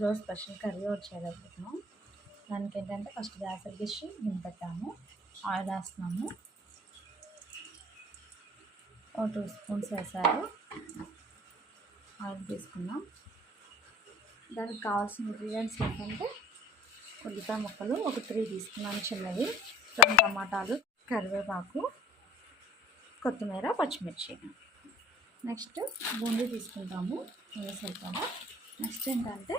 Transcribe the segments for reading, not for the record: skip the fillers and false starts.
ఈరోజు special curry వచ్చేటప్పుడు దానికి ఏంటంటే ఫస్ట్ గ్యాస్ వెలిగించి గిన్నె పెట్టాము, ఆయిల్ వేస్తున్నాము, 2 స్పూన్స్ వేసారు. ఆయిల్ తీసుకున్నాం. దానికి కావాల్సిన ఇంగ్రీడియంట్స్ ఏంటంటే ఉల్లిపాయ ముక్కలు ఒక 3 తీసుకున్నాను చిన్నవి, 2 టమాటాలు, కరివేపాకు, కొత్తిమీర, పచ్చిమిర్చి. నెక్స్ట్ బూందీ తీసుకుంటాము సరిపడా. నెక్స్ట్ ఏంటంటే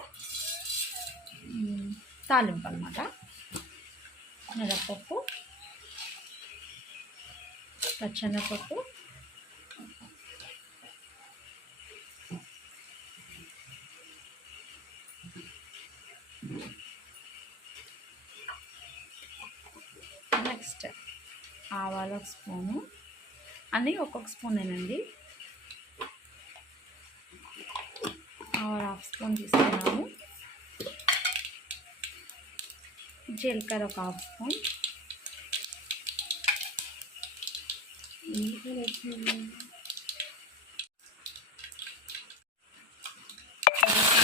తాలింపు అన్నమాట. మినపప్పు, పచ్చెనగపప్పు, నెక్స్ట్ ఆవాలు 1 స్పూను, అన్నీ ఒక్కొక్క స్పూనేనండి. ఆవాలు 1/2 స్పూన్ తీసుకున్నాము. జీలకర్ర 1/2 స్పూన్,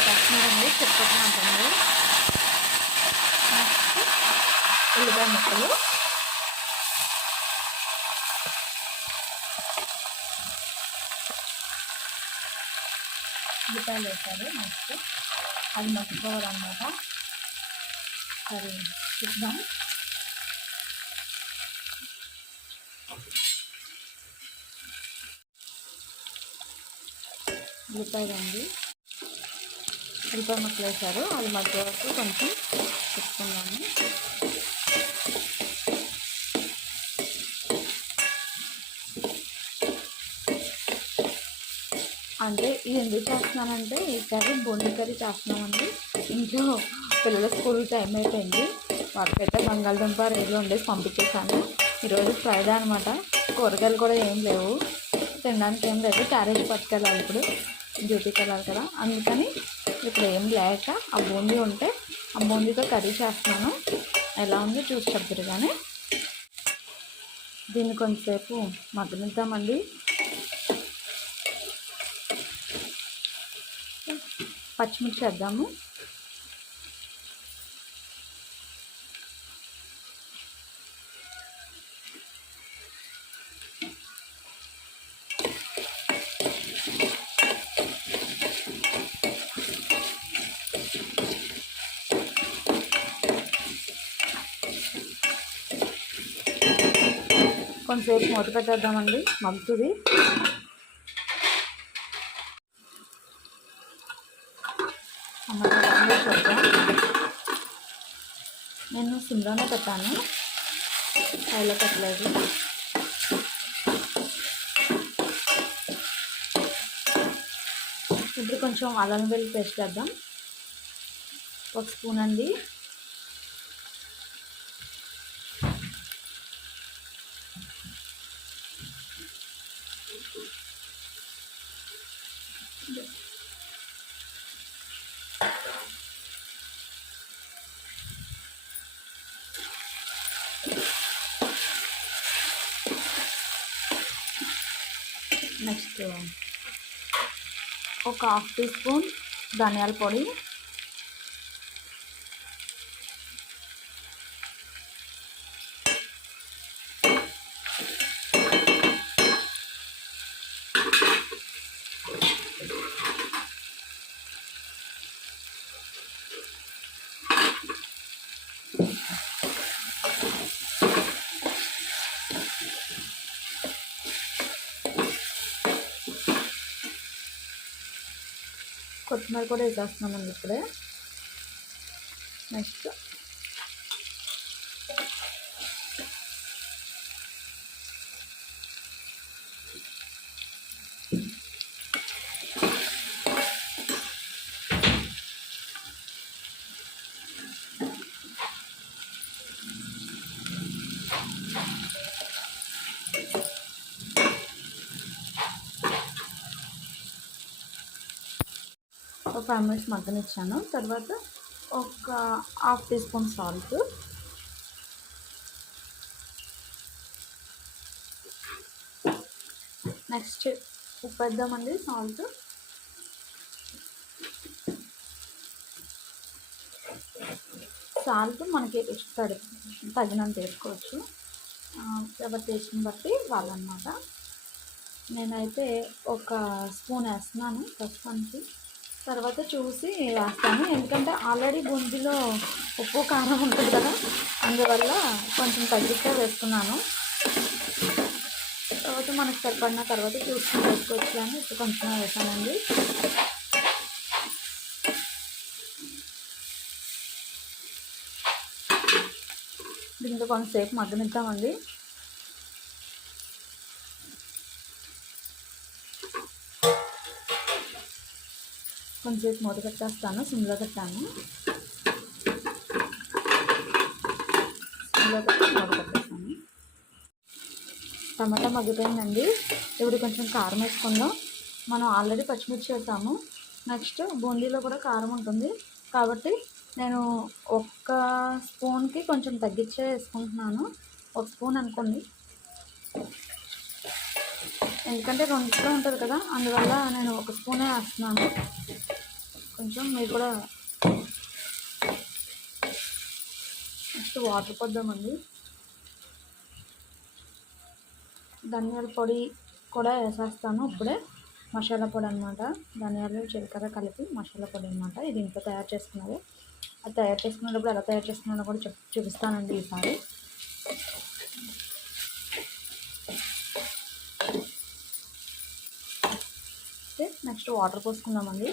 పచ్చిమిరండి చెప్పుకుంటున్నాము. నెక్స్ట్ ఉల్లిపాయ ముక్కలు, ఉల్లిపాయలు వేసారు. నెక్స్ట్ అది మగ్గిపోవాలన్నమాట. సరే చూద్దాం. ఉల్లిపాయలండి, ఉల్లిపాయ ముక్కలు వేసారు. అది మధ్య వరకు కొంచెం తిప్పుకున్నాము. అంటే ఇది ఎందుకు చేస్తున్నానంటే ఈ కర్రీ బొండి కర్రీ చేస్తున్నామండి. ఇంట్లో పిల్లల స్కూల్ టైం అయిపోయింది, వాటికైతే బంగాళదుంప రేగులు వండేసి పంపించేసాను. ఈరోజు ఫ్రైడే అనమాట. కూరగాయలు కూడా ఏం లేవు, తినడానికి ఏం లేదు. క్యారేజ్ పట్టుకెళ్ళాలి, ఇప్పుడు డ్యూటీకి వెళ్ళాలి కదా. అందుకని ఇప్పుడు ఏం లేక ఆ బూందీ ఉంటే ఆ బూందీతో కర్రీ చేస్తున్నాను. ఎలా ఉందో చూసి చెప్తారు. కానీ దీన్ని కొంచెంసేపు మగ్గనిద్దామండి. పచ్చిమిర్చి వేద్దాము. కొంచెంసేపు మూత పెట్టేద్దామండి, మగ్గుతుంది. చూద్దాం. నేను సిమ్లోనే పెట్టాను, హైలో పెట్టలేదు. ఇప్పుడు కొంచెం అల్లం వెల్లుల్లి పేస్ట్ వేద్దాం, 1 స్పూన్ అండి. నెక్స్ట్ ఒక 1/2 టీ స్పూన్ ధనియాల పొడి, కొత్తిమీర కూడా వేసేస్తున్నామండి ఇప్పుడే. నెక్స్ట్ ఒక 5 మినిట్స్ మగ్గనిచ్చాను. తర్వాత ఒక 1/2 టీ స్పూన్ సాల్ట్, నెక్స్ట్ ఉప్పు వేద్దామండి. సాల్ట్, సాల్ట్ మనకి తగినంత వేసుకోవచ్చు, ఎవరి టేస్ట్ని బట్టి వాళ్ళనమాట. నేనైతే ఒక స్పూన్ వేస్తున్నాను ప్రస్తుతానికి, తర్వాత చూసి వేస్తాను. ఎందుకంటే ఆల్రెడీ బూందీలో ఉప్పు కారం ఉంటుంది కదా, అందువల్ల కొంచెం తగ్గిస్తే వేసుకున్నాను. తర్వాత మనకు సరిపడిన తర్వాత చూసుకుని వేసుకోవచ్చు, కానీ ఇప్పుడు కొంచెం వేసానండి. దీంతో కొంతసేపు మగ్గనిద్దామండి. కొంచెంసేపు మూత పెట్టేస్తాను, సిమ్లో పెట్టాను. సిమ్లో పెట్టి మూత పెట్టేస్తాను. టమాటా మగ్గిపోయిందండి. ఇప్పుడు కొంచెం కారం వేసుకుందాం. మనం ఆల్రెడీ పచ్చిమిర్చి వేసాము, నెక్స్ట్ బూందీలో కూడా కారం ఉంటుంది కాబట్టి నేను ఒక్క స్పూన్కి కొంచెం తగ్గించే వేసుకుంటున్నాను. ఒక స్పూన్ అనుకోండి, ఎందుకంటే 2 స్పూన్ ఉంటుంది కదా, అందువల్ల నేను ఒక స్పూనే వేస్తున్నాను. కొంచెం మీరు కూడా నెక్స్ట్ వాటర్ పోద్దామండి. ధనియాల పొడి కూడా వేసేస్తాను ఇప్పుడే. మసాలా పొడి అనమాట, ధనియాలు జీలకర్ర కలిపి మసాలా పొడి అనమాట. ఇది ఇంట్లో తయారు చేసుకున్నది. అది తయారు చేసుకునేటప్పుడు ఎలా తయారు చేసుకున్నానో కూడా చూపిస్తానండి ఈసారి. ఓకే, నెక్స్ట్ వాటర్ పోసుకుందామండి.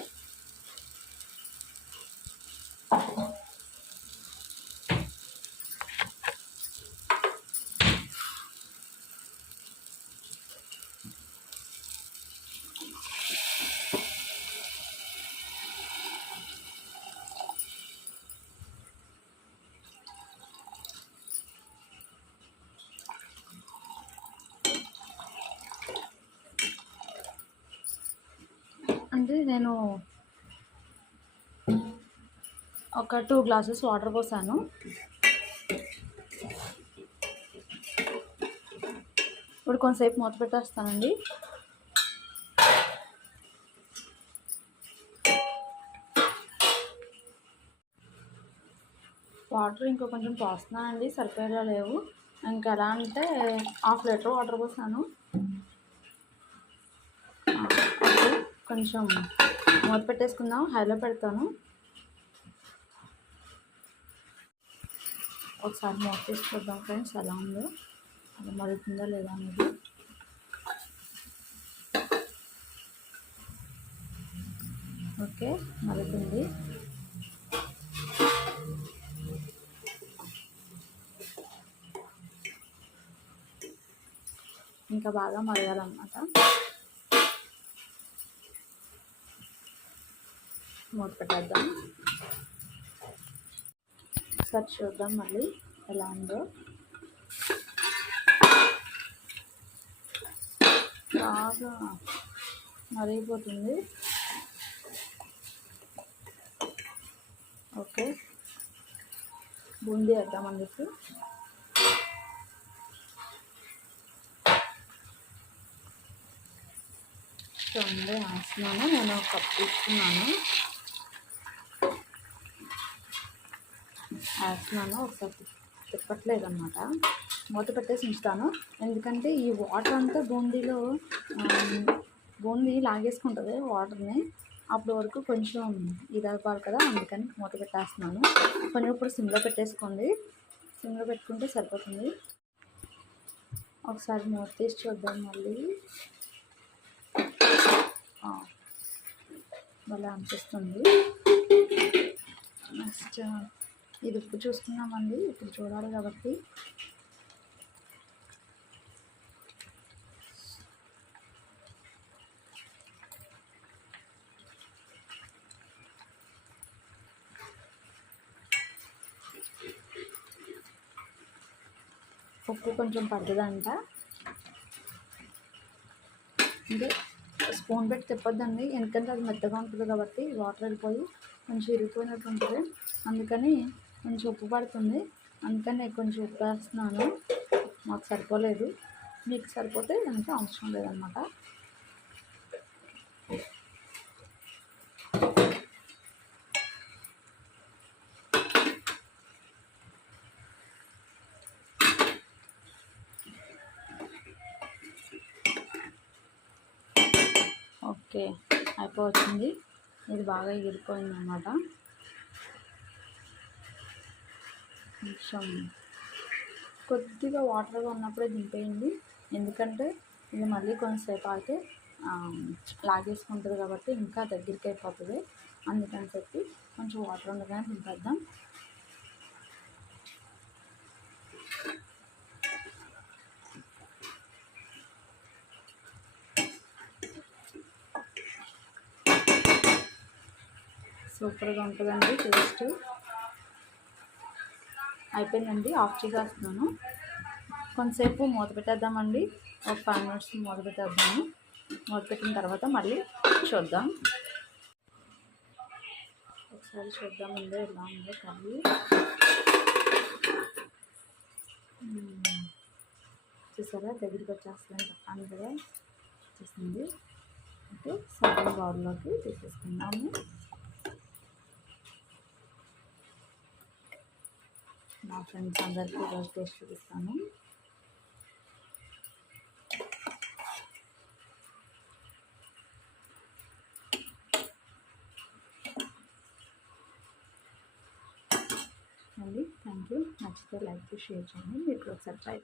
అంటే నేను ఒక 2 గ్లాసెస్ వాటర్ పోసాను. ఇప్పుడు కొంతసేపు మూత పెట్టేస్తానండి. వాటర్ ఇంకో కొంచెం పోస్తున్నానండి, సరిపోయేలా లేవు. ఇంకా ఎలా అంటే 1/2 లీటర్ వాటర్ పోసాను. కొంచెం మూత పెట్టేసుకుందాం, హైలో పెడతాను. ఒకసారి మూత తీసి చూద్దాం ఫ్రెండ్స్ ఎలా ఉందో, అది మరుగుతుందా లేదా అనేది. ఓకే, మరుగుతుంది. ఇంకా బాగా మరగాలన్నమాట. మూత పెట్టేద్దాం, ఒకసారి చూద్దాం మళ్ళీ ఎలా ఉందో. బాగా మరిగిపోతుంది. ఓకే, బూందీ వేద్దామండి. చూడండి వేస్తున్నాను. నేను ఒక కప్ తీసుకున్నాను, వేస్తున్నాను. ఒకసారి తిప్పట్లేదు అనమాట, మూత పెట్టేసి ఉంచుతాను. ఎందుకంటే ఈ వాటర్ అంతా బూందీ లాగేసుకుంటుంది వాటర్ని. అప్పటి వరకు కొంచెం ఇదవ్వాలి కదా, అందుకని మూత పెట్టేస్తున్నాను. కొంచెం ఇప్పుడు సిమ్లో పెట్టేసుకోండి, సిమ్లో పెట్టుకుంటే సరిపోతుంది. ఒకసారి మూత తీసి చూద్దాం మళ్ళీ. భలే అనిపిస్తుంది. నెక్స్ట్ ఇది ఉప్పు చూసుకున్నామండి, ఇప్పుడు చూడాలి కాబట్టి. ఉప్పు కొంచెం పడుతుందంట, అంటే స్పూన్ పెట్టి తిప్పొద్దండి, ఎందుకంటే అది మెత్తగా ఉంటుంది కాబట్టి వాటర్ వెళ్ళిపోయి కొంచెం ఇరిగిపోయినట్టు ఉంటుంది. అందుకని కొంచెం ఉప్పు పడుతుంది, అందుకని నేను కొంచెం ఉప్పు వేస్తున్నాను. మాకు సరిపోలేదు, మీకు సరిపోతే అంటే అవసరం లేదన్నమాట. ఓకే, అయిపోతుంది. ఇది బాగా ఎగిరిపోయింది అన్నమాట. కొంచెం కొద్దిగా వాటర్గా ఉన్నప్పుడే దింపేయండి, ఎందుకంటే ఇది మళ్ళీ కొంచెంసేపు అయితే లాగేసుకుంటుంది కాబట్టి ఇంకా దగ్గరికి అయిపోతుంది. అందుకని చెప్పి కొంచెం వాటర్ ఉండగానే దింపేద్దాం. సూపర్గా ఉంటుందండి టేస్ట్. అయిపోయిందండి, ఆఫ్ చేసేస్తున్నాను. కొంతసేపు మూత పెట్టేద్దామండి, ఒక 5 minutes మూత పెట్టేద్దాము. మూత పెట్టిన తర్వాత మళ్ళీ చూద్దాం. ఒకసారి చూద్దామండి ఎలా ఉందో కర్రీ. చూసారా, దగ్గరికి వచ్చేస్తుందని చెప్పాను కదా, వచ్చేసింది. అయితే సర్వింగ్ బౌల్లోకి తీసేసుకుందాము. మా ఫ్రెండ్స్ అందరికీ ఈరోజు టేస్ట్ చూపిస్తాను. అండి, థ్యాంక్ యూ. నచ్చితే లైక్ షేర్ చేయండి. మీరు ఒకసారి ట్రై